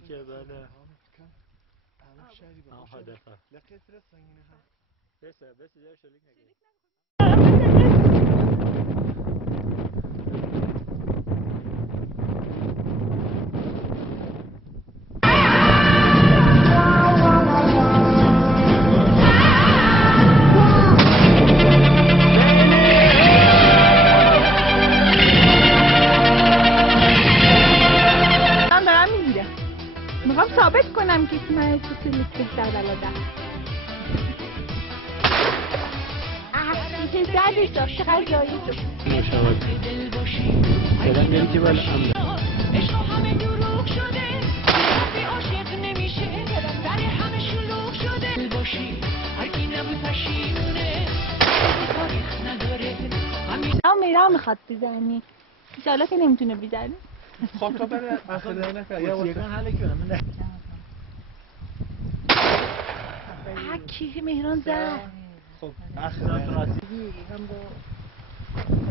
که بله هدفه لقيت رسم هنا بس جاي شريك میخوام ثابت کنم که من سوسیلیس بهتر بلدم. چه زدش داشت چقدر جایی داشت مشاهده سلام میگی که بالا عشق همه دروغ شده بی عاشق نمیشه در همه شلوغ شده باشی هر کی نبود پشیمونه تاریخ نداره میرا میخواد بزنی ایشالا که نمیتونه بزنی خب تو بره اصلا نکن یا یکان حالا که من کی مهران زد خب اخلاق راستگی هم با